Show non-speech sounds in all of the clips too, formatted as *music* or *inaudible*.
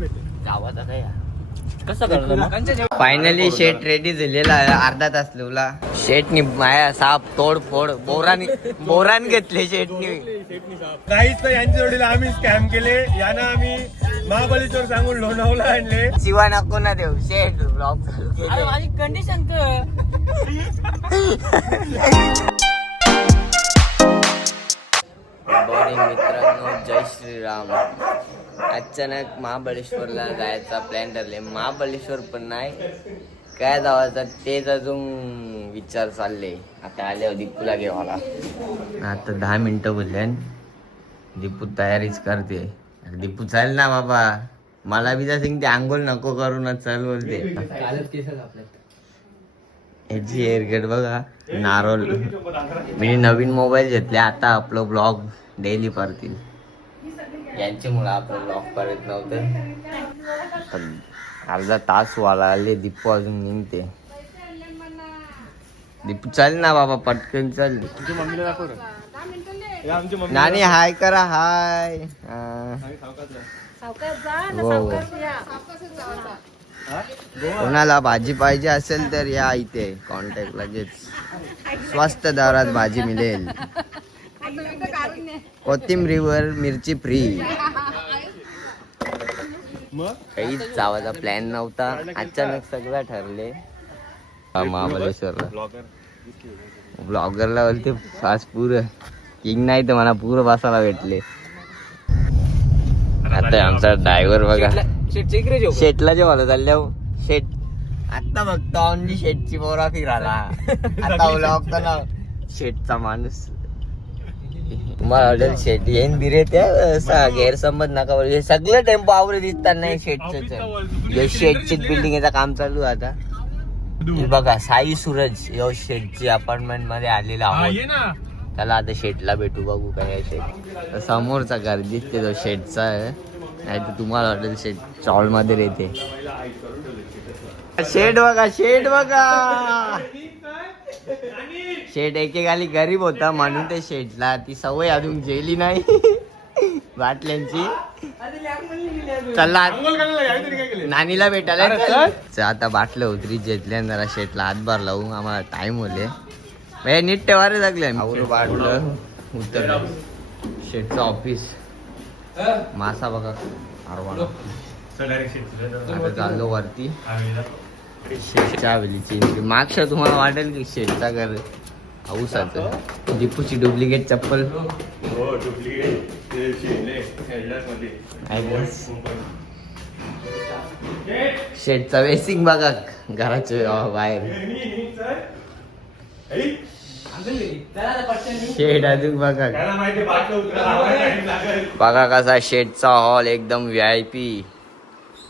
गावात काय कसं करतो फायनली शेट रेडी झालेला आहे. अर्धा तास लिवला शेटनी माया साप तोड फोड बोरान बोरान घेतले शेटनी काहीच तर यांच्या जोडीला आम्ही स्कॅम केले. यानं आम्ही महाबळेश्वर सांगून लोणावला आणले. शिवा नको ना देऊ. शेट ब्लॉग माझी कंडिशन मॉर्निंग मित्रांनो जय श्रीराम. अचानक महाबळेश्वरला जायचा प्लॅन ठरले. महाबळेश्वर पण नाही. काय जावायचं? तेच अजून विचार चालले. आता आले दीपूला घेवाला आता दहा मिनिटं बोलले दीपू तयारीच करते. दीपू चल ना बाबा. मला बी सिंग ते आंघोळ नको करू ना चल बोलते. ह्याची हेअरकट बघा. नारोल मी नवीन मोबाईल घेतले. आता आपलं ब्लॉग डेली करतील यांच्यामुळे आपलं ब्लॉग करत नव्हतं. पण अर्धा तास व्हायला आले दीपू अजून निघते. दीपू चल ना बाबा पटकन चल. नानी हाय करा हाय. हो. कोणाला भाजी पाहिजे असेल तर या इथे कॉन्टॅक्ट लगेच. स्वस्त दरात भाजी मिळेल. कोथिंबरीवर मिरची फ्री. काहीच जावाचा प्लॅन नव्हता. अचानक सगळं ठरले. हा, महाबळेश्वरला. ब्लॉगर ब्लॉगरला बोलते फास्ट पुरं. किंग नाही तर मला पुरं बसायला भेटले. आता आमचा ड्रायव्हर बघा. शेटला जेव्हा चालल्या शेट आता बघतो ऑनली शेटची बोरा फिराला *laughs* आता ब्लॉग तर ना शेटचा माणूस. वाटेल शेट येईन बिरे त्या गैरसमज नका. हे सगळे टेम्पो आवरे दिसतात नाही शेटचे शेटची बिल्डिंगचं काम चालू आहे आता. हे बघा साई सूरज यो शेटची अपार्टमेंटमध्ये आलेला आहोत. त्याला आता शेटला भेटू बघू काय शेट समोरचा घर दिसते तो शेटचा आहे. नाही तर तुम्हाला वाटेल शेट चॉलमध्ये येते. शेट बघा शेट बघा. शेट एकेकाली गरीब होता म्हणून ते शेटला ती सवय अजून गेली नाही. बाटल्यांची. चला. नानीला भेटायला आता बाटलं उतरी जेतल्या जरा शेटला हातभार लावू आम्हाला टाइम होले. नीट ठेवा रे लागले बाटलं. उतरलं. शेटचं ऑफिस मासा बघा अरवाना आता चाललो वरती. शेटच्या हवेलीची मागच्या तुम्हाला वाटेल की शेटचा घर औसाचं दीपूची डुप्लिकेट चप्पल. हो डुप्लिकेट. ते शिरले मध्ये. I guess. शेटचा वेसिंग बघा. घराच्या बाहेर. शेड अजून बघा. बघा कसा शेटचा हॉल एकदम व्ही आय पी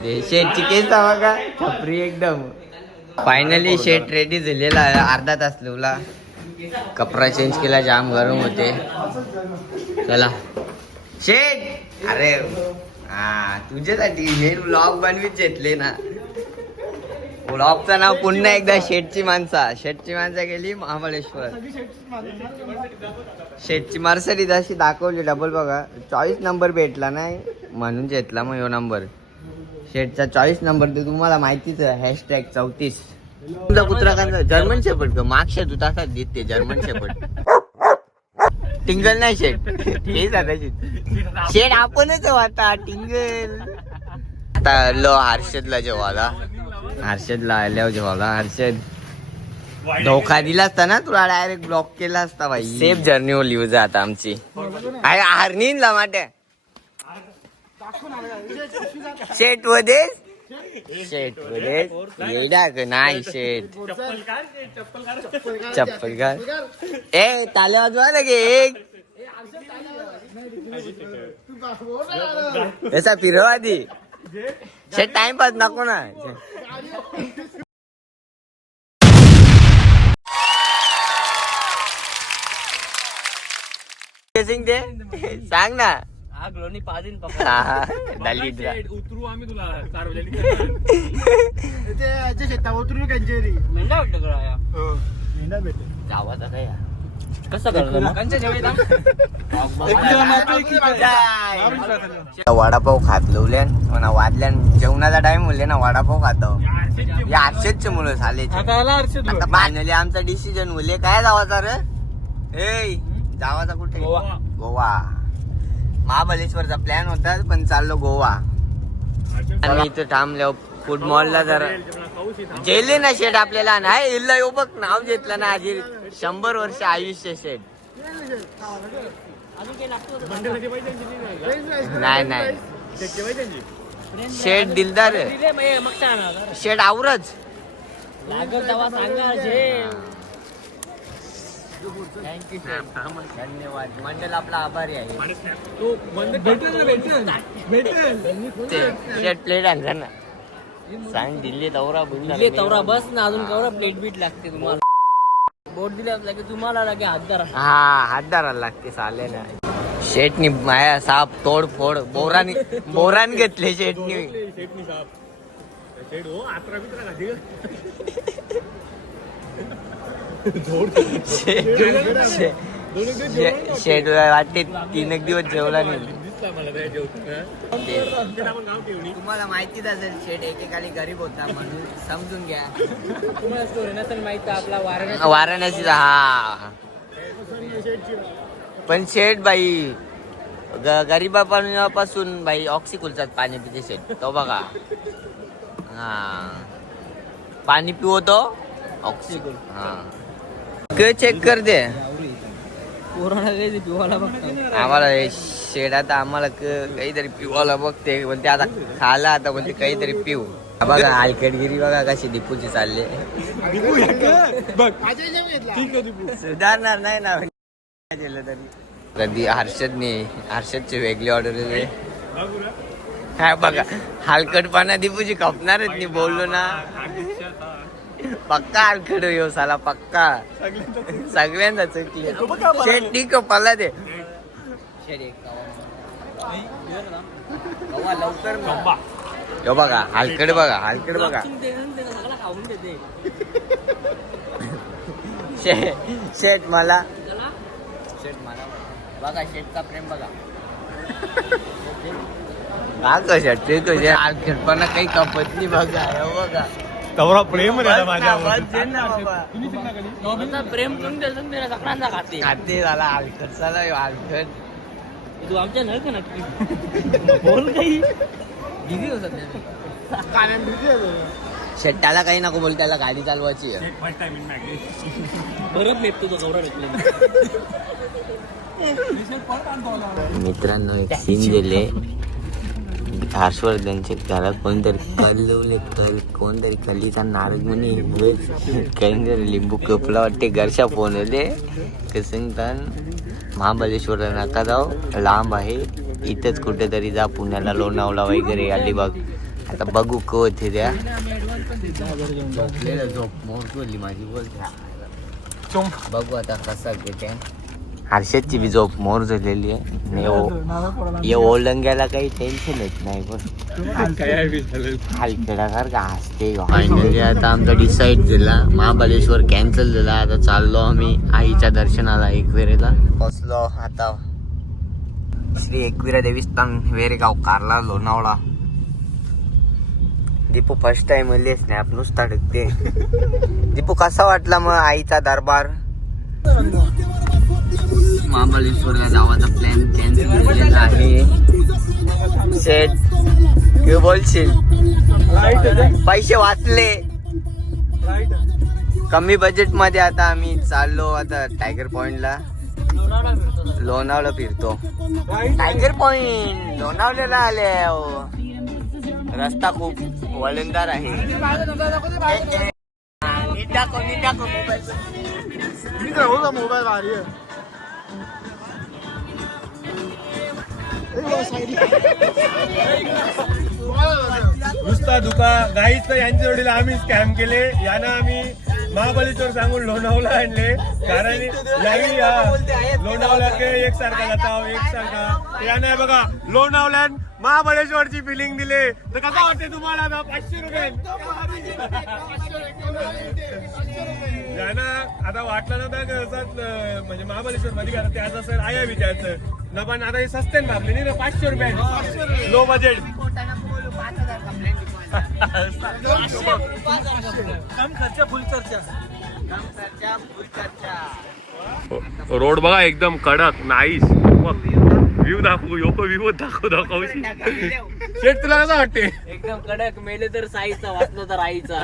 केस बघा. छपरी एकदम. फायनली शेट रेडी झालेला आहे. अर्धा तास लिवला. कपडा चेंज केला जाम गरम होते. चला. शेट अरे हा तुझ्यासाठी मेन ब्लॉग बनवीत घेतले ना. ब्लॉगचं नाव पुन्हा एकदा शेटची माणसा. शेटची माणसा गेली महाबळेश्वर. शेटची मर्सडीज अशी दाखवली डबल बघा. चॉईस नंबर भेटला नाही. म्हणून घेतला मग यो नंबर शेटचा चॉईस नंबर ते तुम्हाला माहितीच आहे. हॅशटॅग चौतीस. तुमचा कुत्रा का जर्मन शेपट का? मागच्या तू तसाच दिसते जर्मन शेपट टिंगल नाही शेट. हे झालं शेट. शेट आपणच आता. टिंगल आता लो हर्षदला जेवाला हर्षदला आल्यावर जेवाला हर्षद धोका दिला असता ना तुला डायरेक्ट ब्लॉक केला असता भाई सेफ जर्नी हो लिहू जा आता आमची. अरे हरनीनला माटे शेटमध्ये शेटमध्ये येडा का नाही शेट चप्पल का ए ताले वाजवा लगे एक. ऐसा फिरव आधी. शेट टाइमपास नको ना. सिंग दे. सांग ना. आग लोणी पाजीन हा, हा. दलित उतरू आम्ही तुला सार्वजनिक मेंढा वाटतं करा जावाचा काय? कसं करतो वडापाव खात लवल्यान म्हणा वाजल्यान जेवणाचा टाइम होले ना वडापाव खातो. या हर्षदचे मुलं आता फायनली आमचा डिसिजन होले काय जावाचा रे? ए जावाचा कुठे? गोवा. गोवा. महाबळेश्वरचा प्लॅन होता पण चाललो गोवा. आणि इथं थांबलो फूड मॉलला जरा जेले ना शेट आपल्याला नाही इल्ला येऊ बघ नाव घेतलं ना आधी. शंभर वर्ष आयुष्य शेट नाही नाही. शेट दिलदार शेट आवरच. थँक्यू धन्यवाद. मंडल आपला आभारी आहे. ते शेट प्लेट आणजा ना. सांग दिल्ली दौरा दिले तवरा बस ना अजून कवरा प्लेट बीट लागते तुम्हाला बोट दिले की तुम्हाला लागे हात धरा हा हात धरायला लागते साले ना शेटनी माया साप तोड फोड बोरानी बोरान घेतले शेटनी शे- शे- शेट वाटते तीन एक दिवस जेवला नाही तुम्हाला माहितीच असेल शेट एकेकाली गरीब होता म्हणून समजून घ्या. तुम्हाला स्टोरी नसेल माहिती आपला वाराणसी वाराणसीचा हा. पण शेठ बाई ग- गरिबापासून बाई ऑक्सिकुलचात पाणी पिते शेठ तो बघा. हा. पाणी पिवो तो ऑक्सिकुल हा. क चेक कर दे. कोरोना आम्हाला हे शेड आता आम्हाला क- काहीतरी पिवायला बघते म्हणते आता खाला आता म्हणते काहीतरी पिऊ. हा बघा आलकडगिरी बघा कशी दीपूची चालले. सुधारणार नाही ना. केलं तरी. कधी हर्षदने हर्षदचे वेगळे ऑर्डर दिले हा बघा हलकटपणा दीपूची खपणारच नाही बोललो ना. पक्का हलकट येऊ साला पक्का. सगळ्यांदा चुकली शेट ठीक दे यो बघा हलकड बघा हलकड बघा. देते. शेट मला. चला. शेट मला बघा. शेटचा प्रेम बघा. का कशात ते कशा हलकटपणा काही कपत नाही बघा बघा. तवरा प्रेम रे बस ना, माझ्या बस दे ना बाबा. आता प्रेम करून सगळ्यांना खाते. खाते झाला हलकट झाला ह्यो हलकट. तू आमच्या नाही का नक्की बोल काही. बिझी होता शेट त्याला काही नको बोल त्याला गाडी चालवायची आहे. बरं भेटतो तो गौरव भेटला. मित्रांनो एक सीन दिले. हर्षवर्धनचे घरात कोणतरी कल्लवले कल कोणतरी कलीचा नारद म्हणे काहीतरी लिंबू कपला वाटते घरच्या फोन होते कसंगतन महाबळेश्वरला नका जाऊ. लांब आहे. इथंच कुठेतरी जा. पुण्याला लोणावळा वगैरे अलिबाग आता बघू क द्या बघू आता कसा घेते. हर्षदची बी झोप मोर झालेली आहे. ओलंग्याला काही टेन्शन येत नाही पण. हसते फायनली आता आमचा डिसाईड झाला. महाबळेश्वर कॅन्सल झाला. आता चाललो आम्ही आईच्या दर्शनाला एकविरेला. बसलो आता. श्री एकविरा देवीस्थान वेरेगाव कारला लोणावळा. दीपू फर्स्ट टाइम मधली स्नॅप नुसता टाकते दीपू कसा वाटला मग आईचा दरबार? महाबळेश्वरला जावाचा प्लॅन कॅन्सल झालेला आहे. सेट काय बोलशील? पैसे वाचले. कमी बजेटमध्ये आता आम्ही चाललो आता टायगर पॉइंटला लोणावळा फिरतो. टायगर पॉइंट लोणावळ्याला आले हो. रस्ता खूप वळणदार आहे. नीट दाखव mobile. नुसता दुका गाईच तर यांच्या जोडीला आम्ही स्कॅम केले. यांना आम्ही महाबळेश्वर सांगून लोणावला आणले. कारण यांनी हा, लोणावला एक सारखा जाता एक सारखा. यानं बघा लोणावल्यान महाबळेश्वरची फिलिंग दिले. तर कसं वाटते तुम्हाला? आता पाचशे रुपये. ज्यांना आता वाटलं नव्हतं की असं अं, म्हणजे महाबळेश्वर मध्ये घरात त्याचं सर आहे विचारचं न पण आता हे सस्ते मागले नाही ना पाचशे रुपये. लो बजेट कम खर्च फुल खर्च रोड बघा एकदम कडक नाईस व्ह्यू दाखवू योको व्ह्यू दाखव दाखव. शेट तुला कसं वाटते? एकदम कडक मेले तर साईचा वाचलो तर आईचा.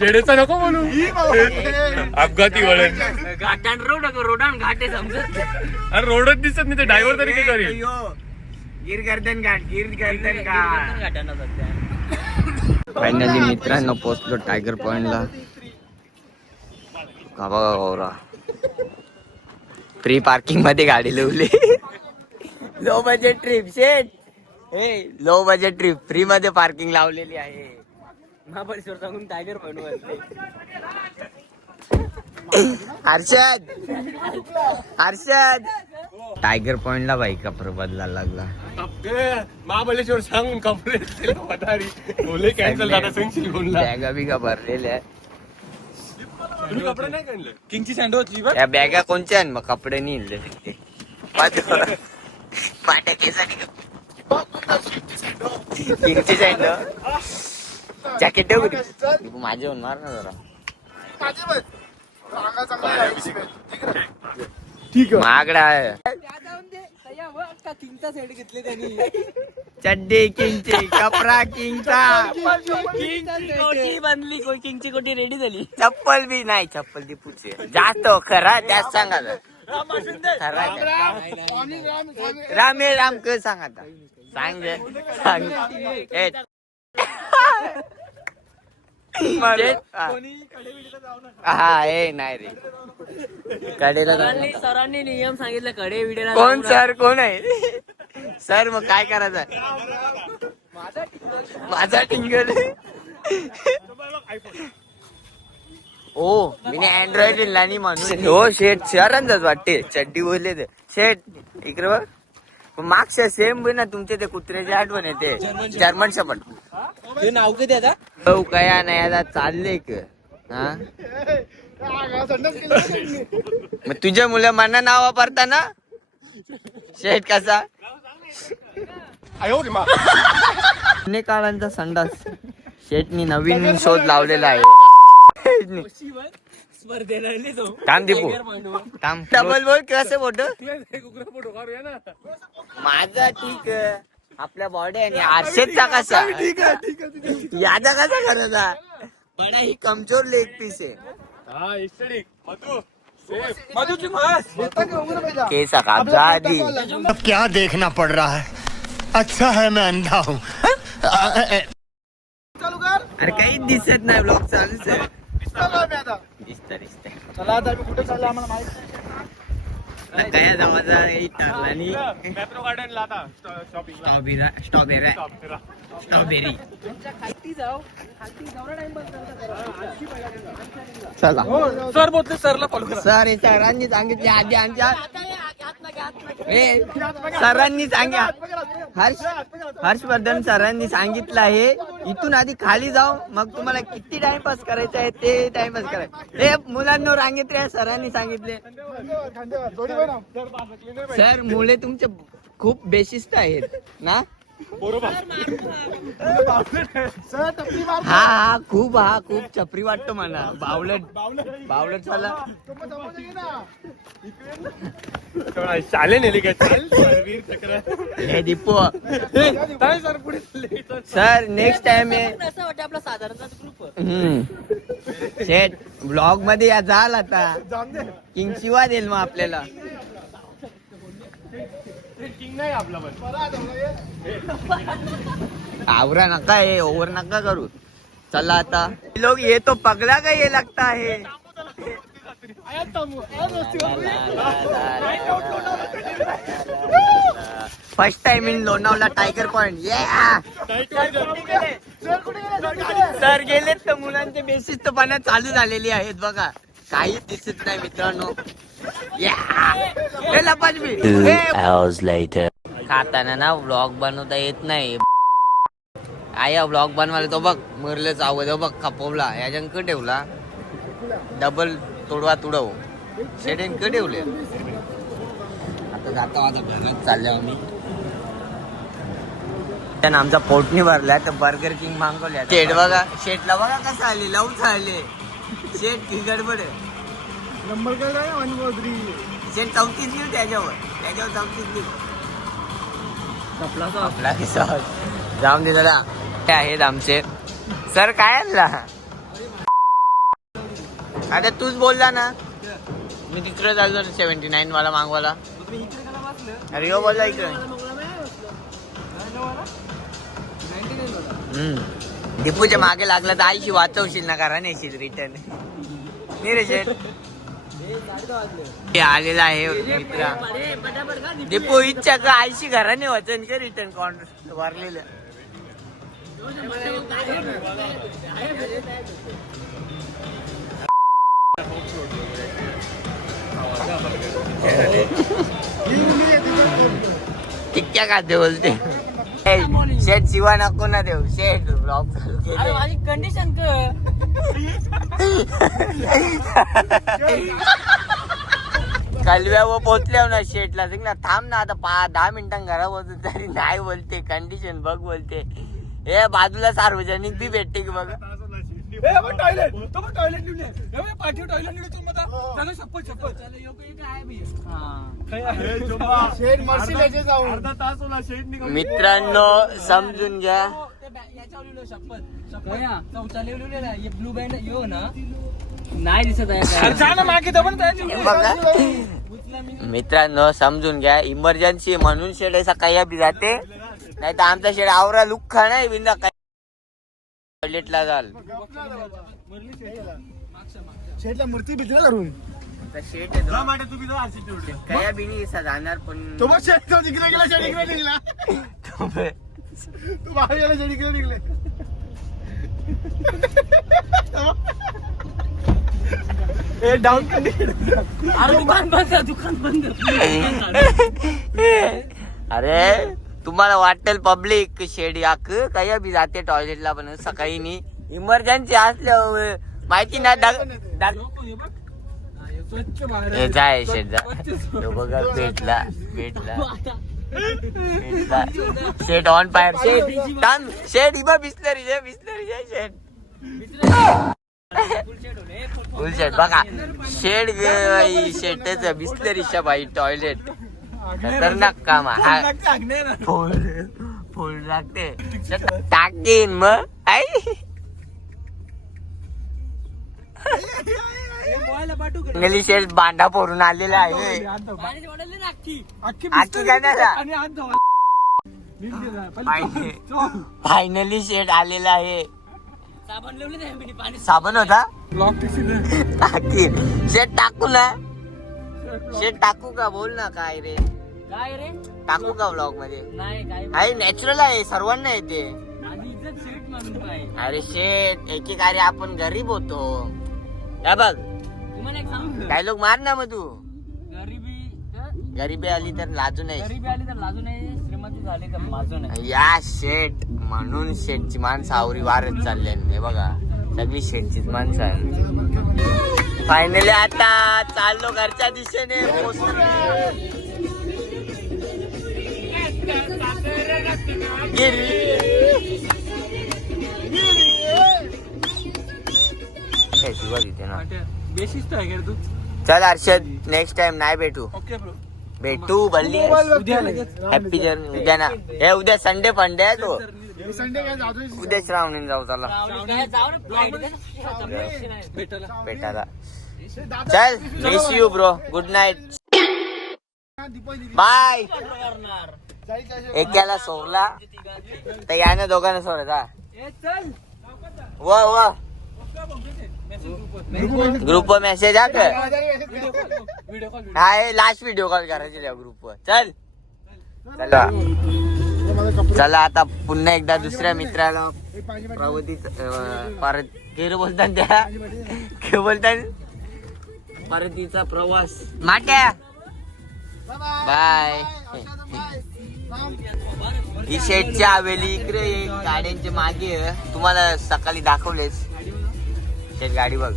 शेडेचा नको बोलू अपघाती वळण. घाटान रोड रोडान घाटे समजत. अरे रोडच दिसत नाही ते ड्रायव्हर तरी काय करेल? गिर गर्दन घाट गिर गर्दन घाट. घाटांना सध्या. फायनली मित्रांनो पोचलो टायगर पॉइंटला. का बघा गौरा फ्री पार्किंगमध्ये गाडी लावली. लो बजेट ट्रिप शेट हे लो बजेट ट्रिप फ्री मध्ये पार्किंग लावलेली आहे. महाबळेश्वर सांगून टायगर वरते हर्षद. हर्षद. टायगर पॉइंटला बाईक बदलायला लागला. महाबळेश्वर सांगून कपडे पदारी बोले कॅन्सल झाला सांगशील बोलला बॅगा बिगा भरलेल्या. कपडे नाही किंगची सँडविच या बॅगा कोणच्या आहेत? मग कपडे नाही *laughs* केसानी किंगची जॅकेट ठेव माझे होणार ना जरा. महागडा आहे. किंगचा सेट घेतले त्यांनी चड्डी किंगची कपडा किंगचा किंगची कोटी बनली को- किंगची कोटी रेडी झाली. चप्पल बी नाही चप्पल ती पुढची. जास्त हो, खरा त्याच सांगा काय? राम हे राम क सांग आता. सांग रे. सांग. ए. हा. हा ए नाही रे. कडेला सरांनी नियम सांगितलं कडे विडेला कोण सर कोण आहे? सर मग काय करायचं? माझा टिंगल. ओ मी अँड्रॉइड दिला नाही म्हणून हो शेट शहरांचाच वाटते. चड्डी बोलले ते. शेट इकडे बघ. मागच्या सेम बी ना तुमचे ते कुत्र्याची आठवण येते. जर्मन शपट ते नाव कधी आता? भाऊ कया नाही आता? चालले क हा? मग तुझ्या मुलं मना नाव वापरता ना शेठ कसा जुने काळांचा संडास. शेठनी नवीन शोध लावलेला आहे. स्पर्धेला आली तो. थांब दीपू. डबल बोल कसं बोट फोटो ना. माझा ठीक आहे. आपल्या बॉडी आणि आरशेचा कसा? याचा कसा करायचा बडा ही कमजोर लेग पीस आहे. हा इस्टडिक मधू. मधुची मास केसा कापजा आधी. अब क्या देखना पड़ रहा है? अच्छा है मैं अंधा हूँ। अरे काही दिसत नाही ब्लॉग चालूच आहे. दिसत दिसत चला आता मी कुठे चाललो आम्हाला माहीत काय जवळचा ठरला आणि मॅप्रो गार्डनला आता शॉपिंग स्ट्रॉबेरी स्ट्रॉबेरी स्ट्रॉबेरी चला. सर बोलते सरला फॉलो सर हे सरांनी सांगितले आधी आमच्या सरांनी सांगा. हर्ष हर्षवर्धन सरांनी सांगितलं आहे इथून आधी खाली जाऊ मग तुम्हाला किती टाइमपास करायचा आहे ते टाइमपास करायचं हे मुलांना रांगेत रे सरांनी सांगितले. सर मुले तुमचे खूप बेशिस्त आहेत ना? हा हा खूप हा खूप चपरी वाटतो मला. बावलट बावलट झाला तुम्ही समजून घे ना. चालेल नेली काय चक्र. हे दीपू. सर पुढे चालले. सर नेक्स्ट टाइम आहे असं वाटतं आपला साधारणतः ग्रुप हम्म. शेट ब्लॉगमध्ये या जाल आता. किंग शिवा देईल मग आपल्याला. नाही आपला पण. हे- आवरा नका हे ओव्हर नका करू. चला आता. लोग ये तो पगला का ये लगता है आयात वस्ती first time in Lonavala tiger point ये सर गेलेत तर मुलांचे बेशिस्तपणा चालू झालेली आहेत बघा. काहीच दिसत नाही मित्रांनो. खाताना ना व्लॉग बनवता येत नाही. आया व्लॉग बनवायला तो बघ. मरलेच आवाज बघ खपवला. याच्यान ठेवला. डबल तोडवा तुडव. शेडेन क ठेवले. आता जाता माझा भरत चालले आम्ही. त्यानं आमचा पोटनी भरला तर बर्गर किंग मागवल्या. शेट बघा शेटला बघा कसं आले लावून आले. शेट की गडबड आहे. नंबर काय आहे वन फोर थ्री शेट चौतीस घेऊ त्याच्यावर. त्याच्यावर चौतीस घेऊ आपला आपला किस्सा जाऊन दे दादा हे आहेत आमचे. सर काय आणला आता तूच बोलला ना. मी तिकडे चाललो सेव्हन्टी नाईन वाला मागवाला. अरे हो बोलला इकडे. हम्म. डिपूच्या मागे लागला तर आईशी वाचवशील ना कारण येशील रिटर्न नाही रे शेट हे आलेला आहे मित्रा. डिपो इच्छा का आईशी घराने वाचन का रिटर्न कॉन वारलेलं. टिक्क्या खाते बोलते. शेठ शिवा नको ना देऊ. अरे केले माझी कंडिशन कर. कलव्यावर पोचल्यावर ना शेटला ना थांब ना आता पा दहा मिनिटां घरा बसून तरी नाही बोलते. कंडिशन बघ बोलते. हे बाजूला सार्वजनिक बी भेटते की बघ. टॉयलेट तो पण टॉयलेट हे पाठीवर टॉयलेट तू त्याला मित्रांनो समजून घ्या. ब्लू बँड येऊ ना. नाही दिसत आहे. जा ना मागे तर पण त्याची हे बघा. मित्रांनो समजून घ्या. इमर्जन्सी म्हणून शेड काही बी जाते. नाही तर आमचा शेड आवरा लुख्खा नाही बिंदा. काही टॉयलेटला जाल शेडला मूर्ती भिजला करून शेट कया बिनी असा जाणार पण. तो बघ शेड तो जिकडे गेला शेड इकडे निघला. तू बाहेर गेला शेड इकडे निघले. ए डाऊन अरे दुकान बंद दुकान बंद. *laughs* अरे तुम्हाला वाटेल पब्लिक शेड याक काही बी जाते टॉयलेटला पण सकाळी नी. इमर्जन्सी असल्यावर माहिती ना जाय शेड जा. बघा भेटला भेटला. शेट ऑन फायर शेट शेड शेट इबा बिस्लरी जे बिस्लरी जे शेट फुल शेट बघा. शेड शेटच बिस्लरीच्या बाई टॉयलेट खतरनाक काम आहे. हा फुल फुल लागते टाकीन मग आई इंग्लिश बांधा पोरून आलेला आहे अख्खी. काय नाही. फायनली शेड आलेला आहे साबण होता. टाकी शेड टाकू ना शेड टाकू का बोल ना काय रे काय रे? टाकू का ब्लॉगमध्ये? नाही काय नॅचरल आहे सर्वांना येते. अरे शेट एक एक अरे आपण गरीब होतो. या बघ. लोक मार ना मग तू गरिबी गरीबी आली तर लाजू नाही गरिबी आली तर लाजू नाही श्रीमंती झाली तर माजू नाही या शेट म्हणून शेटची माणसं आवरी वारत चालली हे बघा सगळी शेटचीच माणसं फायनली आता चाललो घरच्या दिशेने. पोहोचलो. बेशिस्त आहे तू चल हर्षद नेक्स्ट टाइम नाही भेटू. ओके ब्रो भेटू भल्ली हॅपी जर्नी उद्या ना. हे उद्या संडे फंडे आहे तो. संडे उद्या श्रावणी जाऊ चला. भेटायला. भेटायला चल miss you bro good night bye एकाला सोडला तर याने दोघांना सोडा चल व व. ग्रुप वर मेसेज आ कर व्हिडिओ कॉल हा लास्ट व्हिडिओ कॉल करायची ग्रुप वर. चल. चला. चला आता पुन्हा एकदा दुसऱ्या मित्राला प्रवतीच परत केर बोलतात त्या के बोलतात परतीचा प्रवास. माट्या. बाय ही शेटच्या हवेली इकडे गाड्यांच्या मागे. तुम्हाला सकाळी दाखवलेच शेट गाडी बघ. *laughs*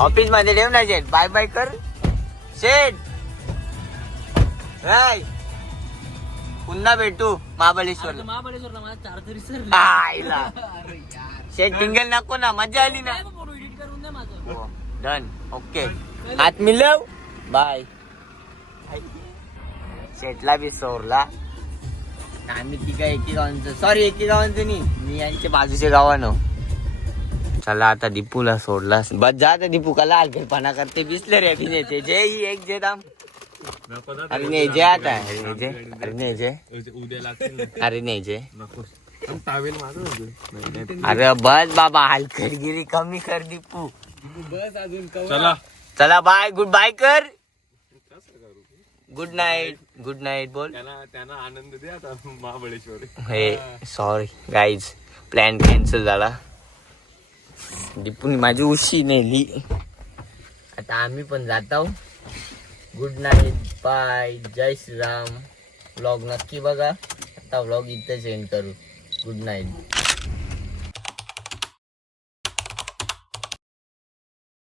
ऑफिसमध्ये ठेव ना शेट बाय बाय कर. शेट हाय पुन्हा भेटू विसरले आईला. *laughs* शेट टिंगल नको ना मजा आली ना. माझं. डन. ओके. हात मिलव. बाय. शेटला बी सोरला आम्ही तिघा एकी गावांचं सॉरी एकी गावांचं नाही. मी यांच्या बाजूच्या गावानं. चला आता दीपूला सोडला. बस जा आता दीपू कला हलकेपणा करते. बिसले रे अभिनय ते जय ही एक जय दाम. अरे नाही जय आता. अरे नाही जय. अरे नाही जय. लागतील अरे नाही जय. अरे बस बाबा हलकटगिरी कमी कर दीपू. चला. चला बाय. गुड बाय कर. गुड नाईट गुड नाईट बोल त्यांना त्यांना आनंद दे आता महाबळेश्वर. हे सॉरी गाईज प्लॅन कॅन्सल झाला. दीपून माझी उशी नेली. आता आम्ही पण जात आहो गुड नाईट बाय जय श्रीराम. व्लॉग नक्की बघा. आता व्लॉग इथेच एंड करू. Good night